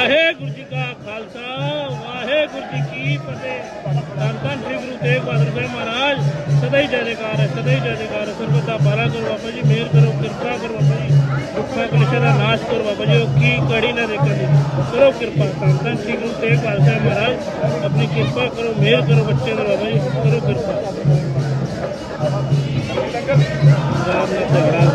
ਵਾਹਿਗੁਰੂ ਜੀ ਕਾ ਖਾਲਸਾ, ਵਾਹਿਗੁਰੂ ਜੀ ਕੀ ਫਤਿਹ। ਧੰਨ ਧੰਨ ਸ੍ਰੀ ਗੁਰੂ ਤੇਗ ਬਹਾਦਰ ਸਾਹਿਬ ਮਹਾਰਾਜ, ਸਦਾ ਹੀ ਜੈ ਜੈਕਾਰ ਹੈ, ਸਦਾ ਹੀ ਜੈ ਜੈਕਾਰ ਹੈ। ਸਰਬਤ ਦਾ ਭਲਾ ਕਰੋ ਬਾਬਾ ਜੀ, ਮਿਹਰ ਕਰੋ, ਕਿਰਪਾ ਕਰੋ ਬਾਬਾ ਜੀ। ਦੁੱਖਾਂ ਕਲੇਸ਼ਾਂ ਦਾ ਨਾਸ਼ ਕਰੋ ਬਾਬਾ ਜੀ, ਉਹ ਕੀ ਕੜੀ ਨਾ ਦੇਖਣ ਦੀ। ਕਰੋ ਕਿਰਪਾ, ਧੰਨ ਧੰਨ ਸ੍ਰੀ ਗੁਰੂ ਤੇਗ ਬਹਾਦਰ ਸਾਹਿਬ ਮਹਾਰਾਜ, ਆਪਣੀ ਕਿਰਪਾ ਕਰੋ, ਮਿਹਰ ਕਰੋ ਬੱਚੇ ਦੇ ਬਾਬਾ ਜੀ, ਕਰੋ ਕਿਰਪਾ। ਰਾਮ ਨਾਲ ਝਗੜਾ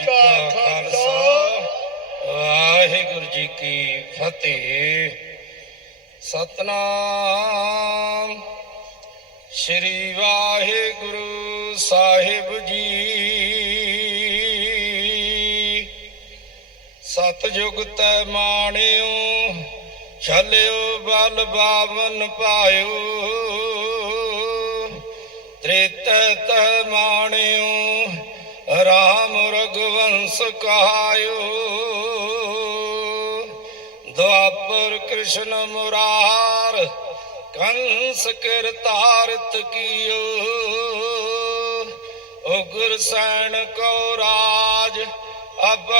ਜੀ ਕਾ ਖਾਲਸਾ। ਵਾਹਿਗੁਰੂ ਜੀ ਕੀ ਫਤਿਹ। ਸਤਨਾਮ। ਸ੍ਰੀ ਵਾਹਿਗੁਰੂ ਸਾਹਿਬ ਜੀ। ਸਤਜੁਗ ਤੈ ਮਾਣਿਓ, ਛਲਿਓ ਬਲ ਬਾਵਨ ਪਾਇਓ। ਤ੍ਰਿਤ ਤੈ ਮਾਣਿਓ, ਰਾਮ ਰਗਵੰਸ ਕਹਾਇਓ। ਦੁਆਪਰ ਕ੍ਰਿਸ਼ਨ ਮੁਰਾਰ, ਕੰਸ ਕਿਰਤਾਰਤ ਕੀਓ। ਉਗਰ ਸੈਣ ਕੋ ਰਾਜ ਅਬ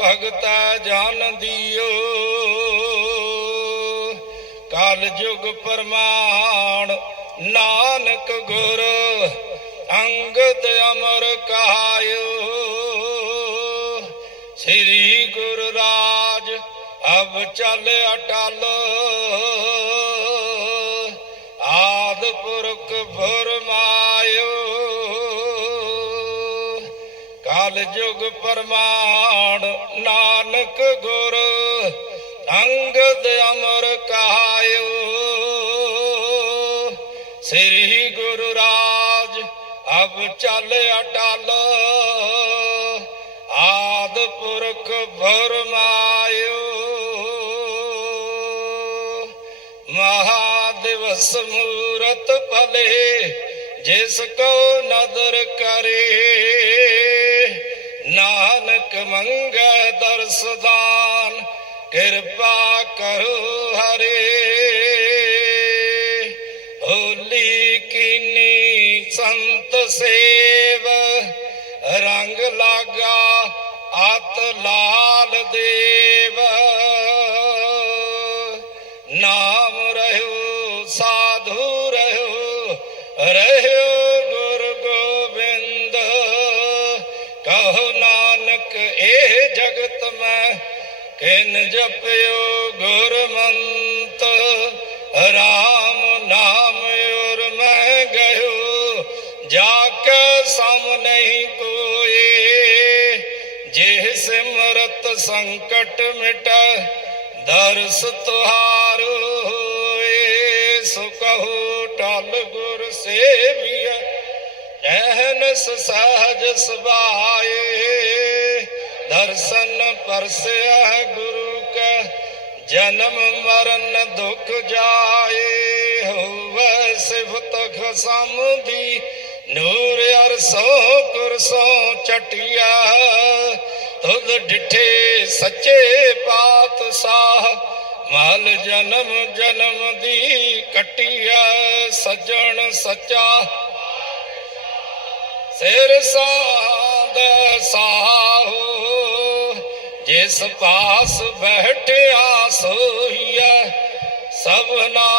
ਭਗਤ ਜਨ ਦਿਓ। ਕਲ ਯੁਗ ਪ੍ਰਮਾਣ, ਨਾਨਕ ਗੁਰ, ਅੰਗਦ ਅਮਰ ਚੱਲ ਅਟਲ। ਆਦ ਪੁਰਖ ਫਰਮਾਇਓ। ਕਲ ਯੁਗ ਪ੍ਰਮਾਣ ਨਾਨਕ ਗੁਰ ਅੰਗਦ ਅਮਰ ਕਹਾਇਓ ਸ੍ਰੀ ਗੁਰੂ ਰਾਜ ਅਬ ਚੱਲ ਅਟਲ। ਆਦ ਪੁਰਖ ਫਰਮਾਇਓ। ਮਹਾਦਿਵਸ ਮੂਰਤ ਭਲੇ ਜਿਸ ਕੋ ਨਦਰ ਕਰੇ। ਨਾਨਕ ਮੰਗੈ ਦਰਸਦਾਨ ਕਿਰਪਾ ਕਰੋ ਹਰੇ। ਕਿਨ ਜਪਿਓ ਗੁਰਮੰਤ, ਰਾਮ ਨਾਮ ਔਰ ਮੈਂ ਗਇਓ ਜਾ ਕੇ ਸਮ ਨਹੀਂ ਕੋਏ। ਜੇ ਸਿਮਰਤ ਸੰਕਟ ਮਿਟ, ਦਰਸ ਤੁਹਾਰੋ ਹੋਏ। ਸੋ ਕਹੋ ਟਲ ਗੁਰ ਸੇਵੀਐ ਐਨਸ ਸਹਜ ਸੁਭਾਏ। ਦਰਸ਼ਨ ਪਰਸਿਆ ਗੁਰੂ ਕੈ, ਜਨਮ ਮਰਨ ਦੁਖ ਜਾਏ ਹੋਵੇ ਸਿਫਤ ਖਸਮ ਦੀ ਨੂਰ ਅਰਸੋਂ ਕੁਰਸੋਂ ਚਟਿਆ, ਤੁਧ ਡਿਠੇ ਸੱਚੇ ਪਾਤ ਸਾਹ ਮਲ ਜਨਮ ਜਨਮ ਦੀ ਕਟਿਆ, ਸਜਣ ਸੱਚਾ। ਸਿਰ ਸਾਧ ਸਾਹ ਜਿਸ ਪਾਸ ਬੈਠਿਆ ਸੋਈਐ ਸਭਨਾ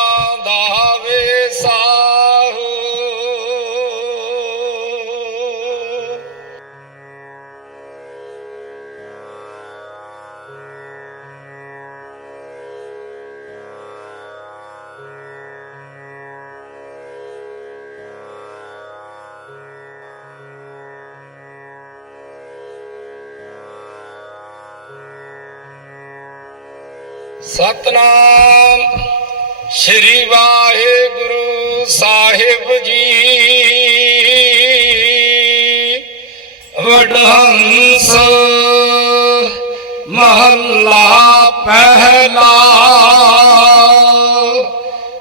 ਸਤਨਾਮ। ਸ੍ਰੀ ਵਾਹਿਗੁਰੂ ਸਾਹਿਬ ਜੀ। ਵਡਹੰਸ ਮਹੱਲਾ ਪਹਿਲਾ।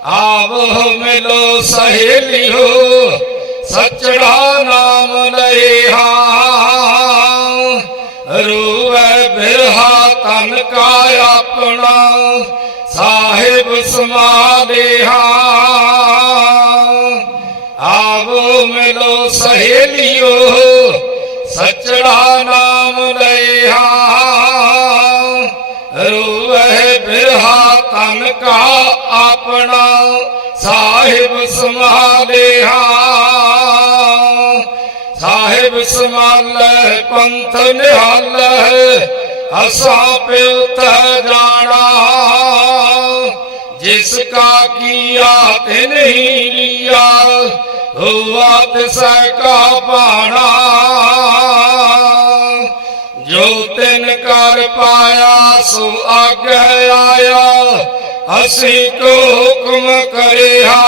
ਆਵੋ ਮਿਲੋ ਸਹੇਲਿਓ, ਸਚੜਾ ਨਾਮ ਲਏ ਹਾਂ। ਬਿਰਹਾ ਕਾ ਆਪਣਾ, ਸਾਹਿਬ ਸਮਾਲੇ ਹਾਂ ਆਵੋ ਮਿਲੋ ਸਹੇਲਿਓ, ਸਚੜਾ ਨਾਮ ਲਏ ਹਾਂ ਬਿਰਹਾ ਤਨ ਕਾ ਆਪਣਾ, ਸਾਹਿਬ ਸਮਾਲੇ ਹਾਂ ਸਾਹਿਬ ਸਮਾਲੇ ਪੰਥ ਨਿਹਾਲੇ ਅਸਾਂ ਪਿਉ ਤ ਜਾਣਾ, ਜਿਸ ਕਾ ਕੀਆ ਤੇ ਨਹੀਂ ਲਿਆ, ਹੁਆ ਤਿਸੈ ਕਾ ਪਾਣਾ ਜੋ ਤਿਨ ਕਰ ਪਾਇਆ, ਸੋ ਆਗੇ ਆਇਆ, ਅਸੀਂ ਕੋ ਹੁਕਮ ਕਰਿਆ।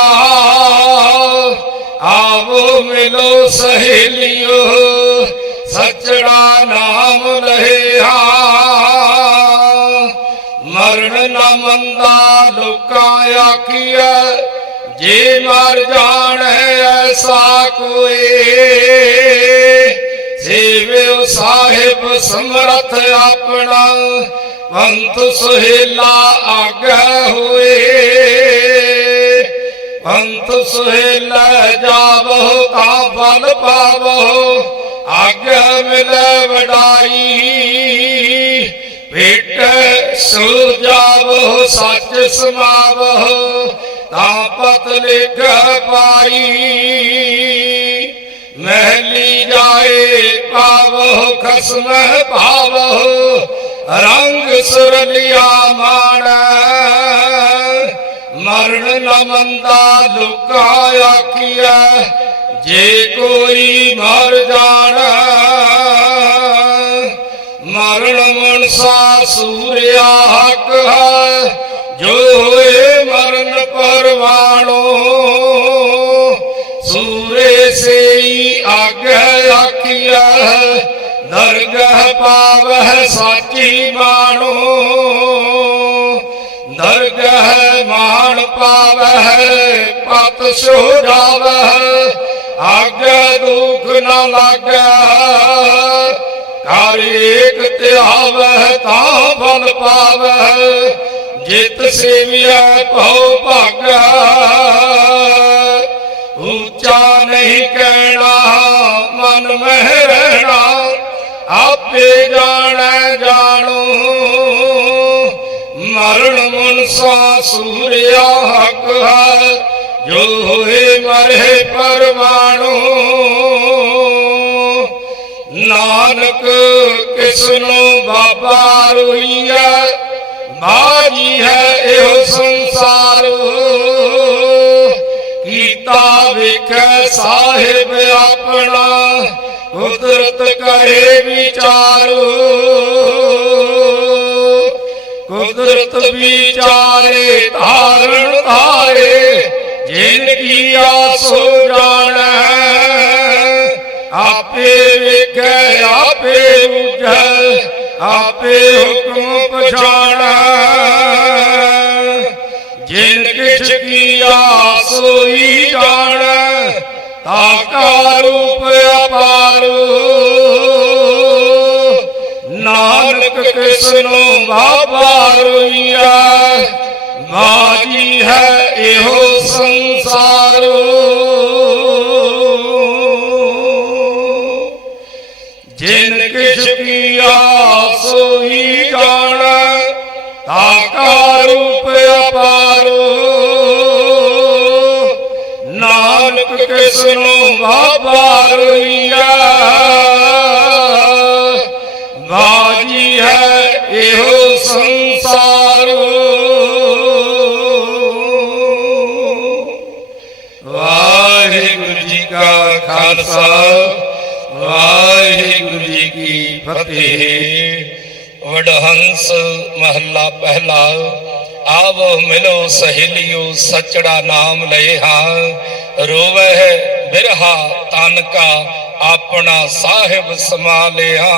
ਆਵੋ ਮਿਲੋ ਸਹੇਲਿਓ, ਸਚੜਾ ਨਾਮ ਮੰਦਾ ਲੋਕਾਂ ਆਖੀਐ, ਜੇ ਮਰ ਜਾਣ ਹੈ ਐਸਾ ਕੋਈ। ਸੇਵਿਓ ਸਾਹਿਬ ਸਮਰਥ ਆਪਣਾ, ਪੰਥ ਸੁਹੇਲਾ ਆਗੇ ਹੋਏ। ਪੰਥ ਸੁਹੇਲਾ ਜਾਵੋ ਤਾਂ ਬਲ ਪਾਵੋ ਆਗੇ ਮਿਲੇ ਵਡਾਈ। ਭੇਟ ਸੋ ਜਾਵੋ ਸੱਚ ਸਮਾਵੋ ਤਾਂ ਪਤ ਲਿਖ ਪਾਈ। ਮਹਿਲੀ ਜਾਏ ਪਾਵੋ ਖਸਮ ਭਾਵੋ ਰੰਗ ਸੁਰਲਿਆ ਮਾਣ। ਮਰਨ ਨ ਮੰਦਾ ਲੁਕਾ ਆਖੀਐ, ਜੇ ਕੋਈ ਮਰ ਜਾਣਾ ਮਨਸਾ ਸੂਰਿਆ ਹੱਕ ਹੈ, ਜੋ ਹੋਏ ਮਰਨ ਪਰਵਾਣੋ ਸੂਰੇ ਸੇਈ ਆਗੇ ਆਖੀਐ ਦਰਗਹ ਪਾਵਹਿ ਸਾਚੀ ਮਾਣੋ ਦਰਗਹ ਮਾਣ ਪਾਵਹਿ, ਪਤ ਸੋ ਜਾਵਹਿ ਆਗੇ ਦੁਖ ਨ ਲਾਗੈ ਕਰ ਏਕ ਧਿਆਵਹਿ ਤਾਂ ਫਲ ਪਾਵਹਿ, ਜਿਤ ਸੇਵਿਆ ਭਉ ਭਾਗਾ ਉੱਚਾ ਨਹੀਂ ਕਹਿਣਾ, ਮਨ ਮਹਿ ਰਹਿਣਾ, ਆਪੇ ਜਾਣੈ ਜਾਣੋ। ਮਰਨ ਮਨਸਾ ਸੂਰਿਆ ਹੱਕ ਹੈ, ਜੋ ਹੋਏ ਮਰੇ ਪਰਵਾਣੋ। ਨਾਨਕ ਕਿਸਨੋ ਬਾਬਾ ਰੋਈਐ ਬਾਜੀ ਹੈ ਇਹੋ ਸੰਸਾਰ। ਕੀਤਾ ਵੇਖੈ ਸਾਹਿਬ ਆਪਣਾ। ਕੁਦਰਤ ਕਰੇ ਵਿਚਾਰੋ। ਕੁਦਰਤ ਵਿਚਾਰੇ ਧਾਰਨ ਧਾਰੇ, ਜਿਨ ਕੀ ਆਸੋ ਜਾਣੈ। ਆਪੇ ਵੇਖੈ ਆਪੇ ਹੁਕਮ ਪਛਾਣੈ। ਜਿਨ ਕਿਛ ਕੀਆ ਸੋਈ ਜਾਣੈ ਤਾਕਾ ਰੂਪ ਅਪਾਰੂ। ਨਾਨਕ ਕਿਸਨੋ ਬਾਬਾ ਰੋਈਆ ਬਾਜੀ ਹੈ ਇਹੋ ਸੰਸਾਰ। ਜਿਨ ਕਿਛ ਕੀਆ ਸੋਈ ਜਾਣੈ ਤਾਕਾ ਰੂਪ ਅਪਾਰੋ। ਨਾਨਕ ਕਿਸਨੋ ਬਾਬਾ ਰੋਈਆ ਬਾਜੀ ਹੈ ਇਹੋ ਸੰਸਾਰੋ। ਵਾਹਿਗੁਰੂ ਜੀ ਕਾ ਖਾਲਸਾ। ਫਤਿਹ ਵਡਹੰਸ ਮਹੱਲਾ ਪਹਿਲਾ, ਆਵੋ ਮਿਲੋ ਸਹੇਲਿਓ, ਸਚੜਾ ਨਾਮ ਲਏ ਹਾਂ। ਰੋਵਹਿ ਬਿਰਹਾ ਤਨ ਕਾ ਆਪਣਾ ਸਾਹਿਬ ਸਮਾ ਲਿਆ।